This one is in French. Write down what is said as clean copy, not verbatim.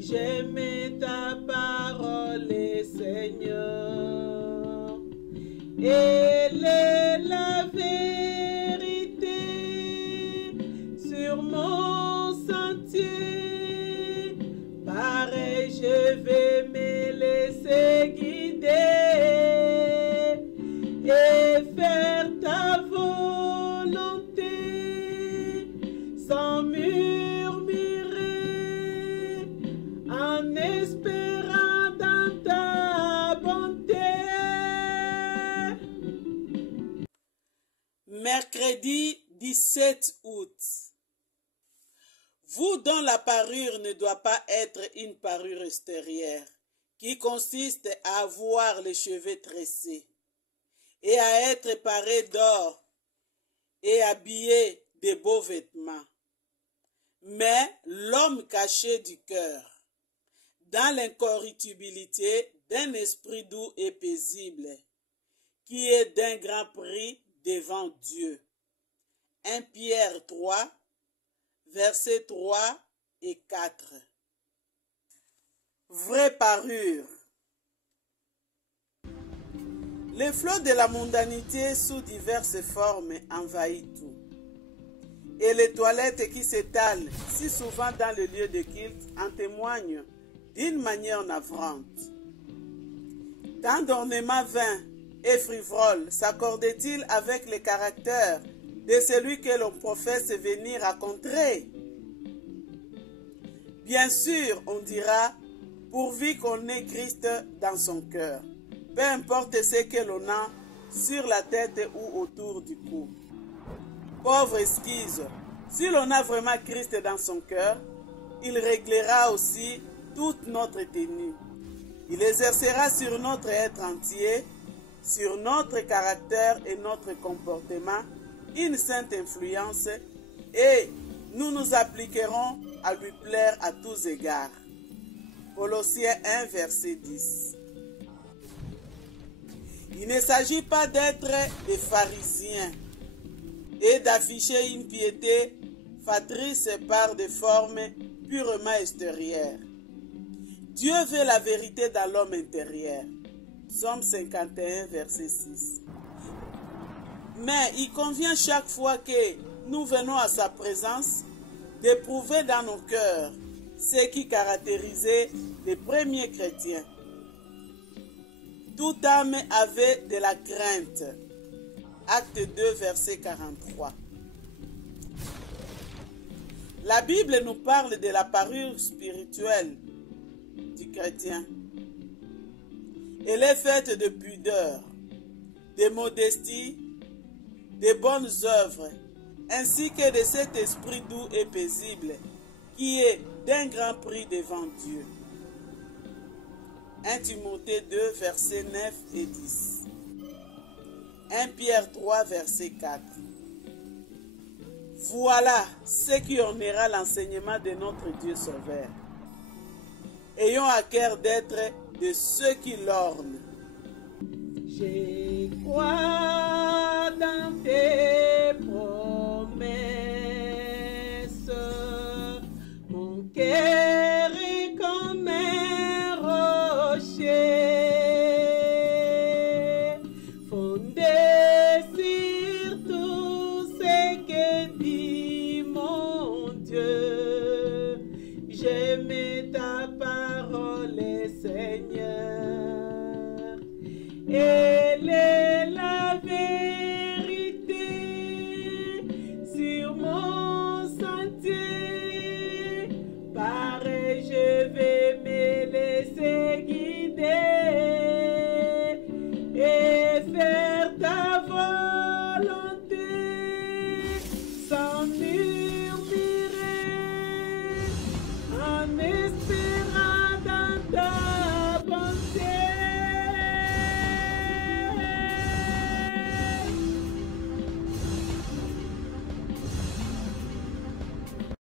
J'aime ta parole, Seigneur. Elle est la vérité sur mon sentier. Pareil, je vais me laisser guider et faire ta volonté sans murmurer, en espérant dans ta bonté. Mercredi 17 août. Vous dont la parure ne doit pas être une parure extérieure, qui consiste à avoir les cheveux tressés et à être paré d'or et habillé de beaux vêtements, mais l'homme caché du cœur, dans l'incorruptibilité d'un esprit doux et paisible, qui est d'un grand prix devant Dieu. 1 Pierre 3, versets 3 et 4. Vraie parure. Le flot de la mondanité sous diverses formes envahit tout. Et les toilettes qui s'étalent si souvent dans le lieu de culte en témoignent d'une manière navrante. Tant d'ornements vains et frivoles s'accordent-ils avec le caractère de celui que l'on professe venir rencontrer? Bien sûr, on dira, pourvu qu'on ait Christ dans son cœur, peu importe ce que l'on a sur la tête ou autour du cou. Pauvre esquisse, si l'on a vraiment Christ dans son cœur, il réglera aussi toute notre tenue. Il exercera sur notre être entier, sur notre caractère et notre comportement, une sainte influence et nous nous appliquerons à lui plaire à tous égards. Colossiens 1, verset 10. Il ne s'agit pas d'être des pharisiens et d'afficher une piété fâtrice par des formes purement extérieures. Dieu veut la vérité dans l'homme intérieur. Psaume 51, verset 6. Mais il convient chaque fois que nous venons à sa présence d'éprouver dans nos cœurs ce qui caractérisait les premiers chrétiens. Toute âme avait de la crainte. Acte 2, verset 43. La Bible nous parle de la parure spirituelle du chrétien. Elle est faite de pudeur, de modestie, de bonnes œuvres, ainsi que de cet esprit doux et paisible qui est d'un grand prix devant Dieu. 1 Timothée 2, versets 9 et 10. 1 Pierre 3, verset 4. Voilà ce qui honora l'enseignement de notre Dieu Sauveur. Ayons à cœur d'être de ceux qui l'ornent. Je crois dans tes promesses, mon cœur est comme un rocher, fondé sur tout ce que dit mon Dieu. J'aime ta